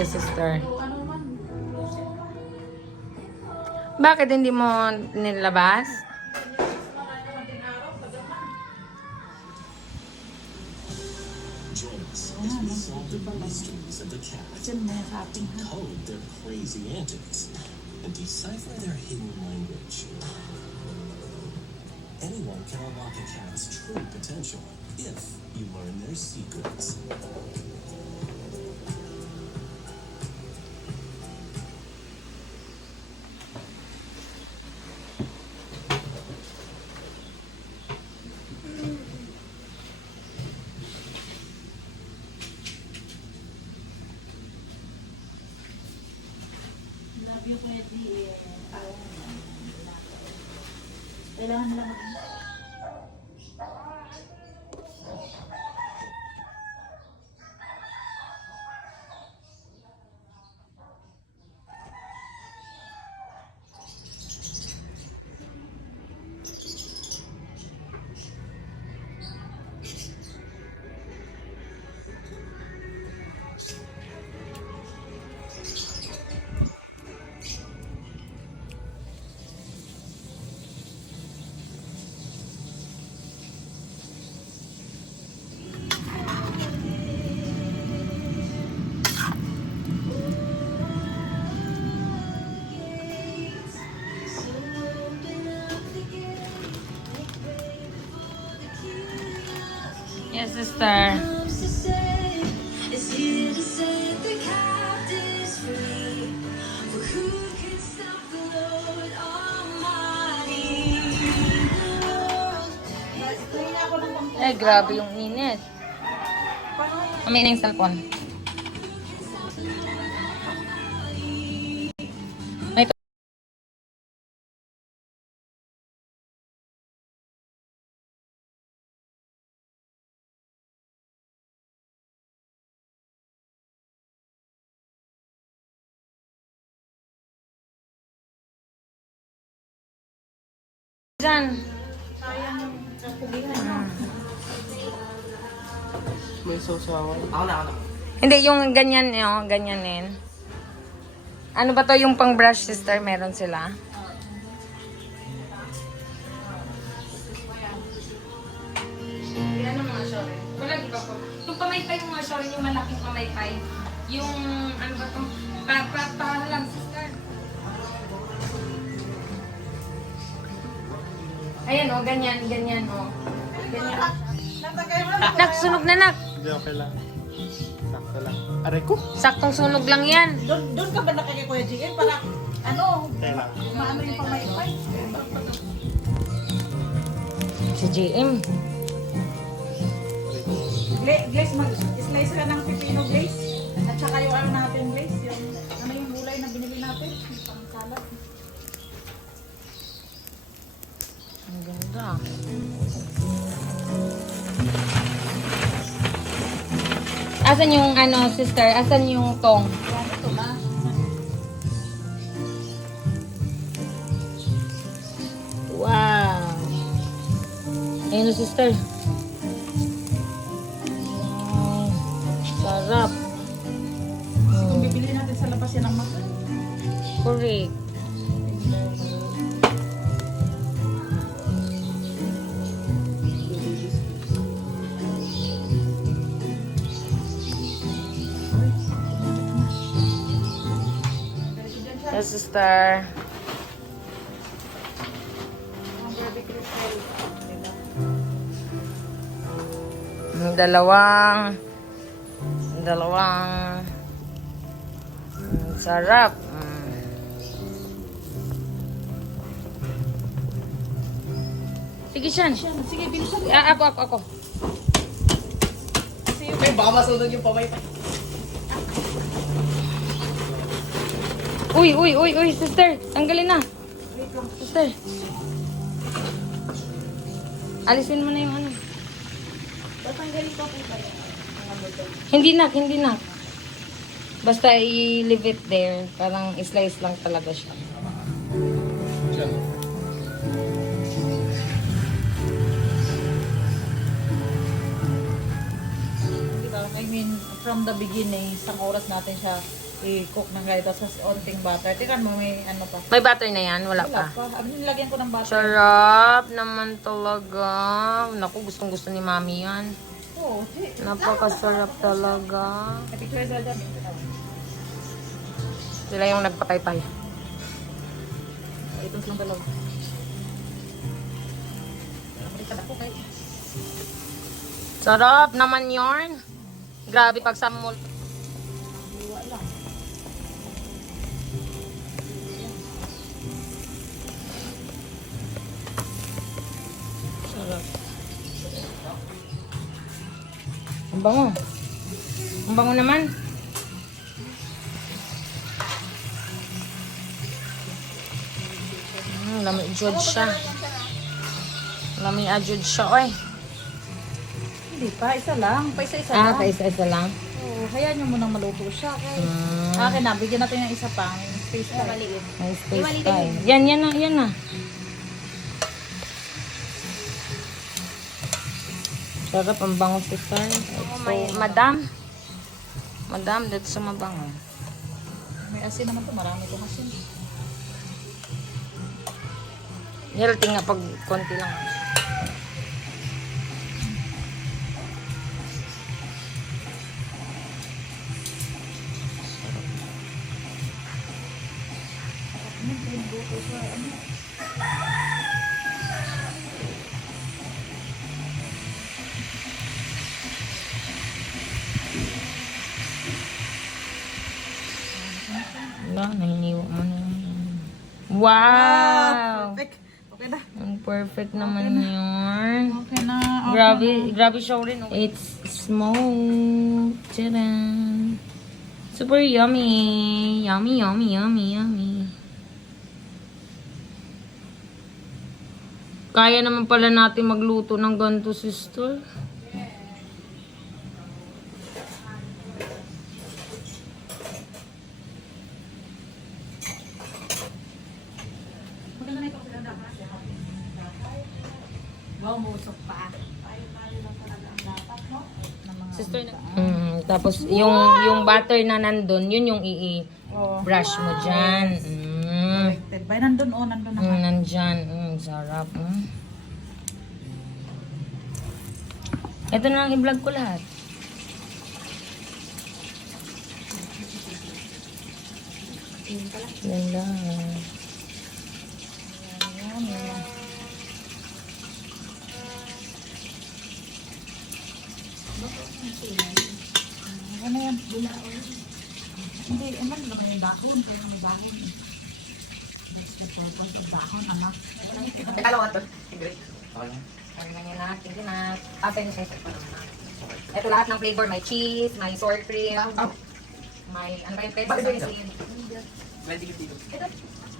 Yes, sister. Bakit hindi mo nilabas? Join us as we solve the mysteries of the cat, decode their crazy antics, and decipher their hidden language. Anyone can unlock a cat's true potential if you learn their secrets. Kailangan nila mag- Yes, sister. Ay, grabe yung init. Kamay na yung cellphone. May dyan. May sausawan. Ako na. Hindi, yung ganyan, yung ganyanin. Ano ba to yung pang brush, sister? Meron sila. Ano mga sorry? Walang iba po. Yung pamaypay mga sorry, yung malaking pamaypay. Yung, ano ba to? Para lang, sister. Ayan o, ganyan, ganyan o. Ganyan. Nak, sunog na nak. Hindi, okay lang. Sakto lang. Aray ko. Saktong sunog lang yan. Doon ka ba nakikita Kuya JM para ano, Tayo lang. maano yung pamaypay? Si GM. Glaze, mag-slice ka ng pipino glaze. At saka yung ano natin glaze, yung ano yung gulay na binili natin, yung pang salad. Ang ganda. Asan yung ano, sister? Asan yung tong? Yan, ito na. Wow! Ayun o, sister. Wow! Sarap. Kung bibili natin sa labas yan ang mahal. Correct. Yes, sister. Ang baby crystal. Diba? Dalawang sarap. Sige, Shan. Sige, bilisan mo. Ako. Kasi yung Ay, baka masunod yung pamaypay. Uy, sister. Tanggalin na. wait lang. Sister. Alisin mo na yung ano. Tatanggalin ko po kayo. Hindi na. Basta i-leave it there. Parang slice lang talaga siya. Diyan. Diba? I mean, from the beginning, isang oras natin siya i-cook ng ganito sa onting butter. Tingnan mo, may ano pa. May butter na yan? Wala Wala pa. pa. Ano nilagyan ko ng butter? Sarap naman talaga. Naku, gustong gusto ni mami yan. Oo. Napakasarap talaga. Picture sila dyan. Sila yung nagpatay-tay. Ito lang dalawa. Baliktad ako kay. Sarap naman yarn. Grabe pag sa mall. Liwa lang. Sarap. Ang bango. Ang bango naman. Lami jud siya. Lami ajud siya, oy. Hindi pa, isa lang. Pa isa-isa Ah, lang. paisa-isa lang. Oo, hayaan nyo munang maluto siya. Okay. Mm. Akin na, bigyan natin ng isa pa. Space pa. Maliit. May space tayo. Yan na, yan na. Sarap ang bango si Star. Madam. Madam, dito sa mabango. May asin naman to, marami itong asin. Healthy nga pag konti lang. Wala, nahiniwa mo na yun. Wow! Perfect. Okay na. Ang perfect naman yun. Okay na. Okay Grabe siya rin. It's smoked. Tadaan. Super yummy. Yummy, yummy, yummy, yummy. Kaya naman pala natin magluto ng ganito, sister. Sister, tapos yung butter na nandun, yun yung i-brush mo dyan. Bay, nandun o, nandun na. Nandyan. Sarap. Ito na lang i-vlog ko lahat. Yan lang. Ano yan? Hindi, ano lang may dahon. Kaya may dahon. Next step, dahon, anak. Dalawa to. Tingnan nyo na. Tingnan na. Tapos yung session ko naman. Ito lahat ng flavor. May cheese, may sour cream. May, ano ba yung flavor? Bakit May yun? 20 Ito,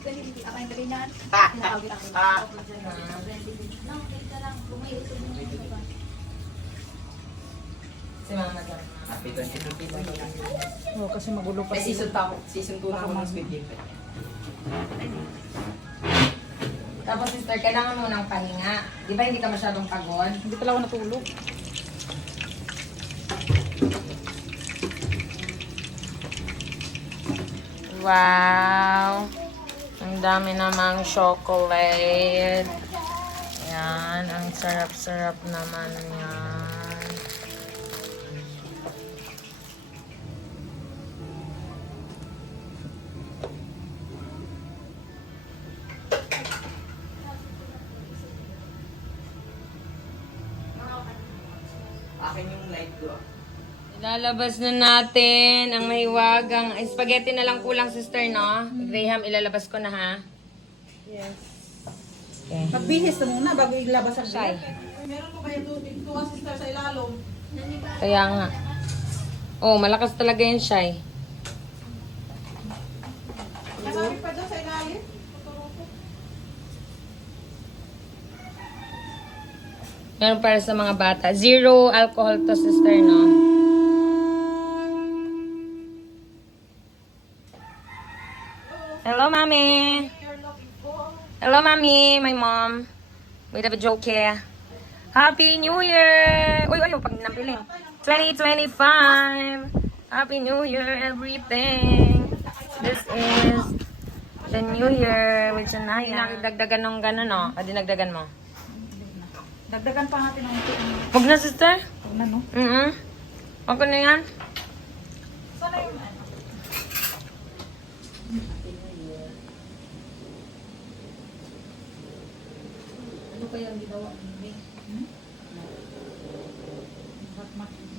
ganito, ako yung galingan. Si Mama dyan. Happy 20 Oo, kasi magulo pa May sila. season 2 na ako ng Squid Game. Tapos sister, kailangan mo ng pahinga. Di ba hindi ka masyadong pagod? Hindi pala ako natulog. Wow! Ang dami namang chocolate. Yan, ang sarap-sarap naman yan. Akin yung light ko. Ilalabas na natin ang mahiwagang spaghetti na lang kulang, sister, no? Graham, ilalabas ko na, ha? Yes. Okay. Magbihis na muna bago ilabas ang Shy. Meron ko kayo dito sister sa ilalong. Kaya nga. Oh, malakas talaga yan, Shy. Nasabi pa dyan sa ilalim. Meron para sa mga bata. Zero alcohol to, sister, no? Hello, Mommy. Hello, Mommy. My mom. We have a joke here. Happy New Year! Uy, pag nampiling. 2025. Happy New Year, everything. This is the New Year with Shania. Dagdagan ng gano'n, no? O, dinagdagan mo. Dagdagan pa natin ang ito. Huwag na, sister. Huwag na, no? Okay na yan. Sana yung ano? Ano pa yung ginawa ni May?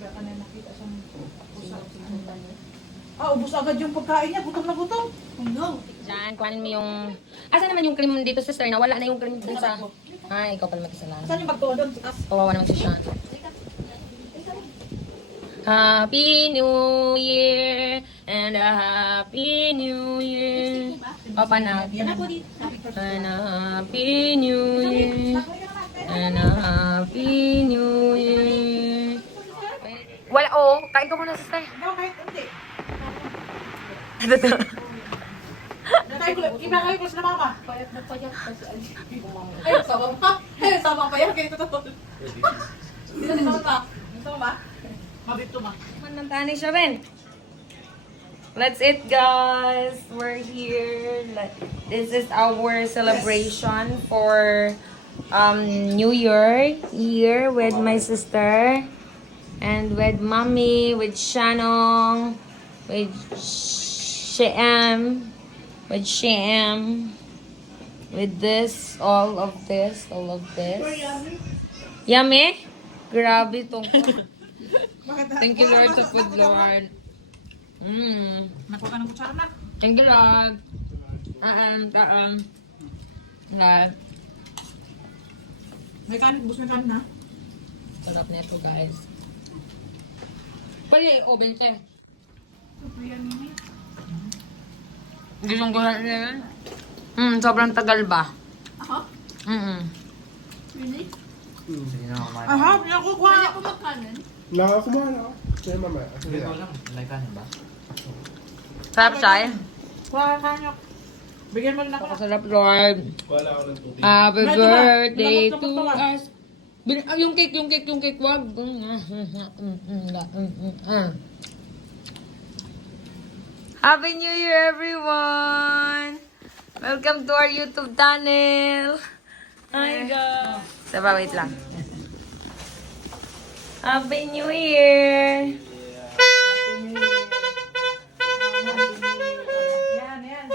Baka na nakita siyang usap. Ubus agad yung pagkain niya. Gutom na gutom. Oh no. Diyan, kuhanin mo yung... Asa naman yung cream dito, sister? Nawala na yung cream dito sa... Ay, ikaw pala mag-isa lang. Saan yung magtuwa doon? Kawawa naman si Sean. Happy New Year and a Happy New Year. Papa na. And a Happy New Year and a Happy New Year. Wala, oh. Kain ka muna, sister. No, kahit hindi. Ano to? Kinakain ko sila mama. Payat na payat kasi ay, sabang pa. Ay, sabang payat. Kaya ito to. Hindi na sabang pa. Sabang ba? Mabito ma. Manantani siya, Ben. Let's eat, guys. We're here. This is our celebration for New Year here with my sister and with mommy, with Shanong, with Sham, with this, all of this. Yummy? Grabe tong. Thank you, Lord, sa food, Lord. Nakuha ka ng kutsara na. Thank you, Lord. May kanin, bus may kanin na. Sarap na ito, guys. Pwede oven siya. Gisong ko na yun. Sobrang tagal ba? Ako? Really? Sige na ako kumain. Aha, pinakukuha. Pwede ko magkanin? Nakakumahan ako. Kaya mamaya. Sige ko lang. Like ka ba? Sarap siya eh. Kuha ka niyo. Bigyan mo rin ako. Sarap, Lord. Wala ako ng tubig. Happy May birthday ito ba? to Lamot ba? us. Yung cake, wag. Happy New Year, everyone! Welcome to our YouTube channel. Hi, guys. Saba, wait lang. Happy New Year! Yan, yan.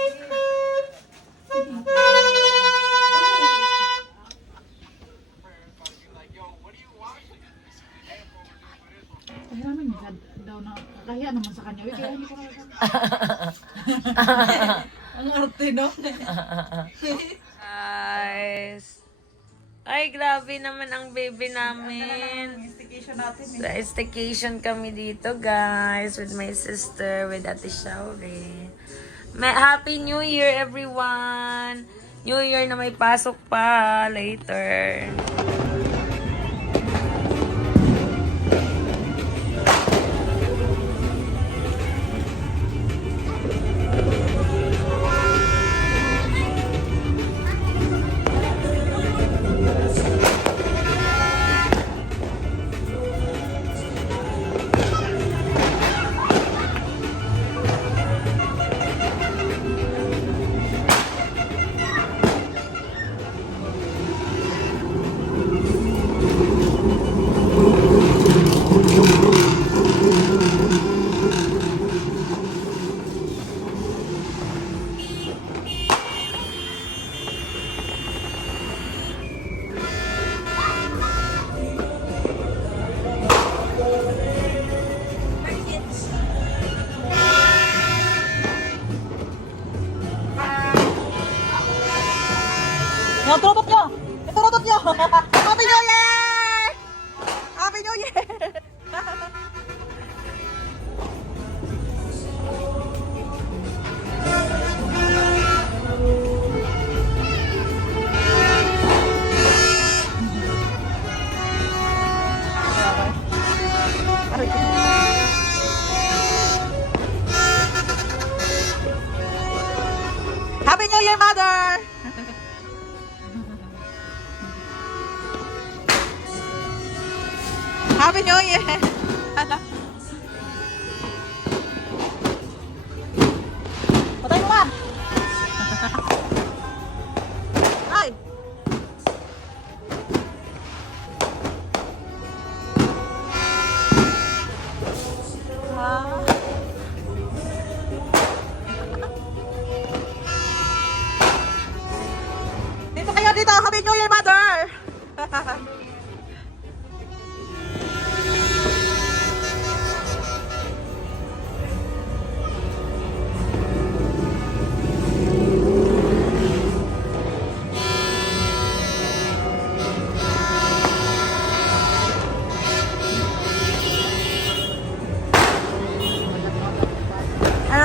Kaya naman daw na kaya naman sa kanya. Kaya hindi ko na ang arte, no? Guys. Ay, grabe naman ang baby namin. Investigation natin eh. Sa staycation kami dito, guys. With my sister, with Ate Shauri. Happy New Year, everyone! New Year na may pasok pa later. Yung tutup nyo! Yung tutup nyo! Happy New Year! Happy New Year! Happy New Year, Mother! Happy New Year!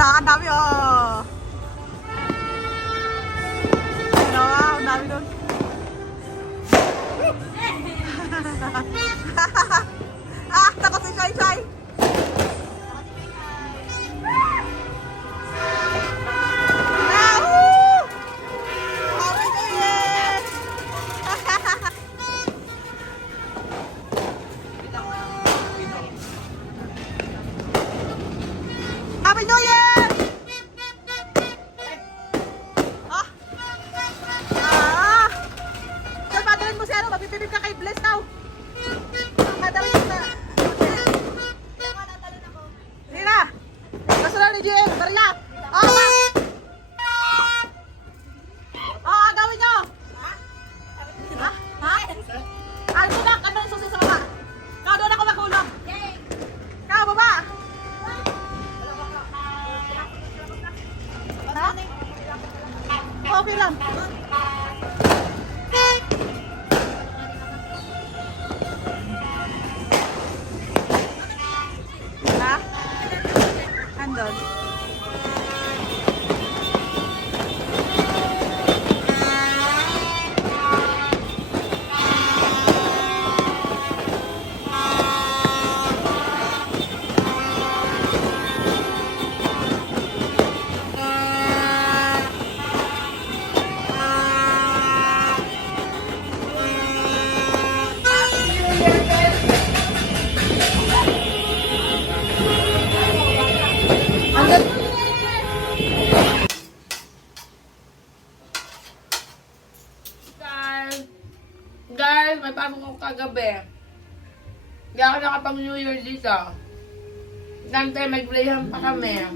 ang dami oh. Ano ang dami doon. Takot si Shai Shai. Happy New Year! Ah! Ah! Sir, padalin mo si ano, mapipilip ka kay Bless now. Padalin mo na. Sige na. Gusto na ni GM, tara na. Oh, ma! Oh, gawin nyo. Ha? Ha? Ano na, ano yung susi sa baba? Kau doon ako makulong. Kau, baba. Ha? Okay lang. Ha? Andon. Andon. Guys, may pasok ako kagabi. Hindi ako nakapag New Year dito. Dante, may playhan pa kami.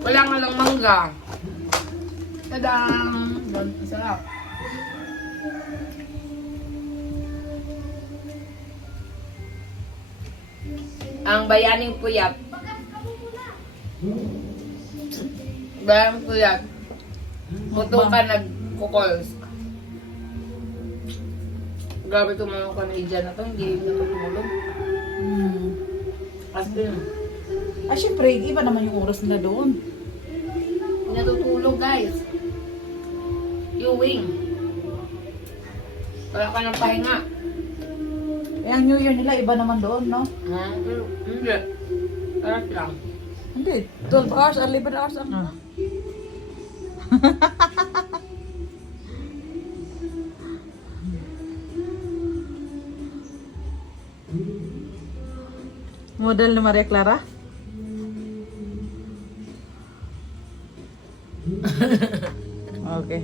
Wala nga lang mangga. Tadang! Sarap. Ang bayaning puyat. Bayaning puyat. Putukan nagkukols. Grabe tumulong ka na idyan na to, hindi na to tumulong. As in, Ay, syempre, iba naman yung oras nila doon. hindi natutulog guys. Viewing. Wala ka ng pahinga. Eh, ang New Year nila, iba naman doon, no? Ha? Pero, hindi. Taras lang. Hindi, 12 hours or 11 hours ang... Model ni Maria Clara? Okay.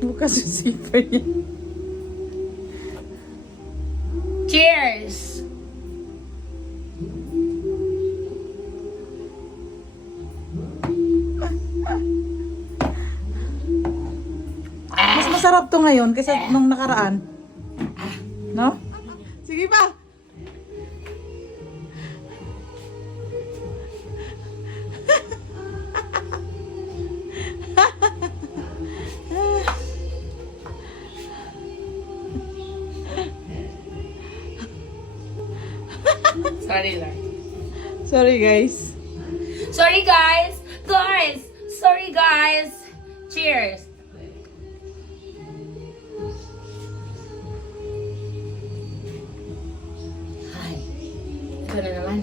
Bukas yung zipper niya. Cheers! Mas masarap to ngayon kaysa nung nakaraan. No? Sige pa. Sorry lang. Sorry guys. Sorry guys! Guys! Sorry guys! Cheers! Ay, ito na naman.